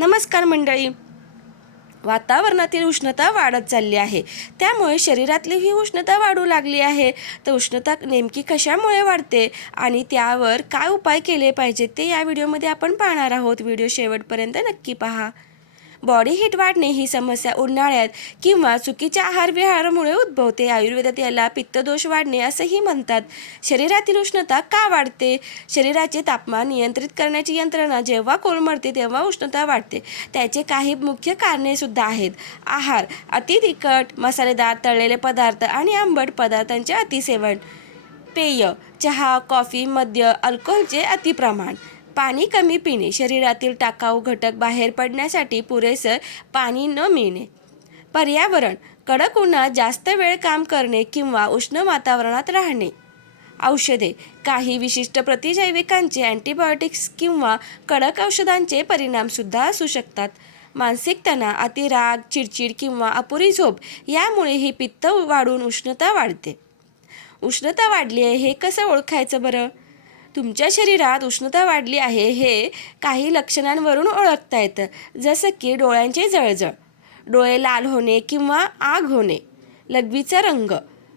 नमस्कार मंडळी. वातावरणातील उष्णता वाढत चालली आहे, त्यामुळे शरीरातली ही उष्णता वाढू लागली आहे. तर उष्णता नेमकी कशामुळे वाढते आणि त्यावर काय उपाय केले पाहिजेत ते या व्हिडिओमध्ये आपण पाहणार आहोत. व्हिडिओ शेवटपर्यंत नक्की पहा. बॉडी हीट वाढणे ही समस्या उन्हाळ्यात किंवा चुकीच्या आहार विहारामुळे उद्भवते. आयुर्वेदात याला पित्तदोष वाढणे असेही म्हणतात. शरीरातील उष्णता का वाढते? शरीराचे तापमान नियंत्रित करण्याची यंत्रणा जेव्हा कोलमडते तेव्हा उष्णता वाढते. त्याचे काही मुख्य कारणे सुद्धा आहेत. आहार, अति तिखट, मसालेदार, तळलेले पदार्थ आणि आंबट पदार्थांचे अतिसेवन, पेय, चहा, कॉफी, मद्य, अल्कोहोलचे अतिप्रमाण, पाणी कमी पिणे, शरीरातील टाकाऊ घटक बाहेर पडण्यासाठी पुरेसं पाणी न मिळणे, पर्यावरण, कडक उन्हात जास्त वेळ काम करणे किंवा उष्ण वातावरणात राहणे, औषधे, काही विशिष्ट प्रतिजैविकांचे, अँटीबायोटिक्स किंवा कडक औषधांचे परिणामसुद्धा असू शकतात. मानसिक तणाव, अतिराग, चिडचिड किंवा अपुरी झोप यामुळे ही पित्त वाढून उष्णता वाढते. उष्णता वाढली आहे हे कसं ओळखायचं बरं? तुमच्या शरीरात उष्णता वाढली आहे हे काही लक्षणांवरून ओळखता येतं. जसं की डोळ्यांचे जळजळ, डोळे लाल होणे किंवा आग होणे, लघवीचा रंग,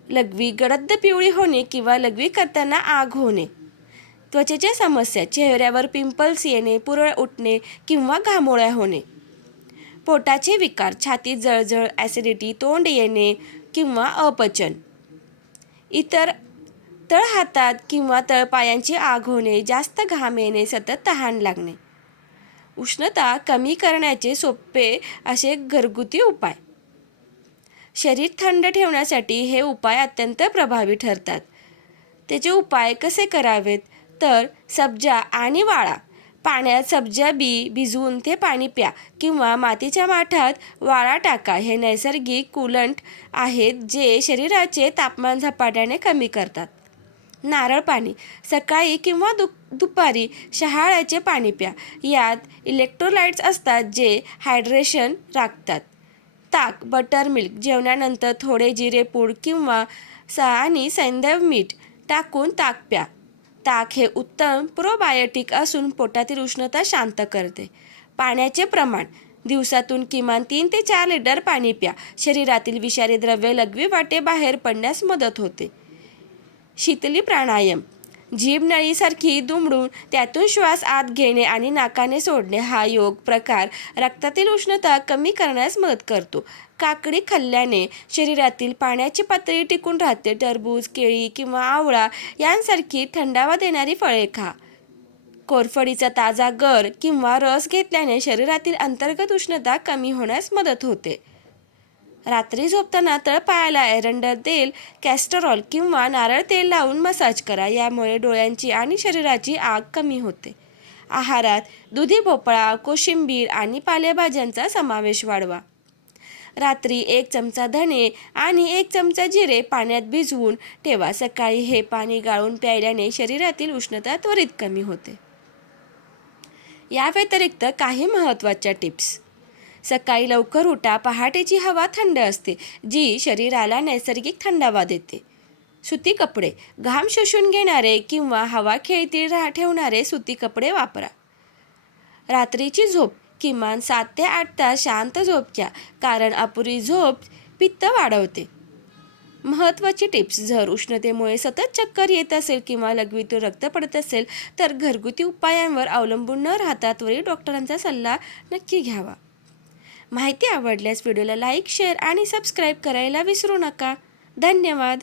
लघवी गडद पिवळी होणे किंवा लघवी करताना आग होणे, त्वचेच्या समस्या, चेहऱ्यावर पिंपल्स येणे, पुरळ उठणे किंवा घामोळ्या होणे, पोटाचे विकार, छातीत जळजळ, ॲसिडिटी, तोंड येणे किंवा अपचन, इतर तळहातात किंवा तळपायांची आग होणे, जास्त घाम येणे, सतत तहान लागणे. उष्णता कमी करण्याचे सोपे असे घरगुती उपाय. शरीर थंड ठेवण्यासाठी हे उपाय अत्यंत प्रभावी ठरतात. त्याचे उपाय कसे करावेत? तर सब्जा आणि वाळा. पाण्यात सब्जा बी भिजवून ते पाणी प्या किंवा मातीच्या माठात वाळा टाका. हे नैसर्गिक कूलंट आहेत जे शरीराचे तापमान झपाट्याने कमी करतात. नारळ पाणी, सकाळी किंवा दुपारी शहाळ्याचे पाणी प्या. यात इलेक्ट्रोलाइट्स असतात जे हायड्रेशन राखतात. ताक, बटर मिल्क, जेवणानंतर थोडे जिरेपूड किंवा आणि सैंधव मीठ टाकून ताक प्या. ताक हे उत्तम प्रोबायोटिक असून पोटातील उष्णता शांत करते. पाण्याचे प्रमाण, दिवसातून किमान 3 ते 4 लिटर पाणी प्या. शरीरातील विषारी द्रव्ये लघवी वाटे बाहेर पडण्यास मदत होते. शीतली प्राणायाम, जीभ नळीसारखी दुमडून त्यातून श्वास आत घेणे आणि नाकाने सोडणे हा योग प्रकार रक्तातील उष्णता कमी करण्यास मदत करतो. काकडी खाल्ल्याने शरीरातील पाण्याची पातळी टिकून राहते. टरबूज, केळी किंवा आवळा यांसारखी थंडावा देणारी फळे खा. कोरफडीचा ताजा गर किंवा रस घेतल्याने शरीरातील अंतर्गत उष्णता कमी होण्यास मदत होते. रात्री झोपताना तळपायाला एरंडर तेल, कॅस्टरॉल किंवा नारळ तेल लावून मसाज करा. यामुळे डोळ्यांची आणि शरीराची आग कमी होते. आहारात दुधी भोपळा, कोशिंबीर आणि पालेभाज्यांचा समावेश वाढवा. रात्री 1 चमचा धणे आणि 1 चमचा जिरे पाण्यात भिजवून ठेवा. सकाळी हे पाणी गाळून प्यायल्याने शरीरातील उष्णता त्वरित कमी होते. या व्यतिरिक्त काही महत्त्वाच्या टिप्स. सकाळी लवकर उठा. पहाटेची हवा थंड असते जी शरीराला नैसर्गिक थंडावा देते. सुती कपडे, घाम शोषून घेणारे किंवा हवा खेळती ठेवणारे सुती कपडे वापरा. रात्रीची झोप, किमान 7 ते 8 तास शांत झोप घ्या, कारण अपुरी झोप पित्त वाढवते. महत्त्वाची टिप्स. जर उष्णतेमुळे सतत चक्कर येत असेल किंवा लघवीतून रक्त पडत असेल तर घरगुती उपायांवर अवलंबून न राहता त्वरित डॉक्टरांचा सल्ला नक्की घ्यावा. माहिती आवडल्यास व्हिडिओला लाईक, शेअर आणि सबस्क्राईब करायला विसरू नका. धन्यवाद.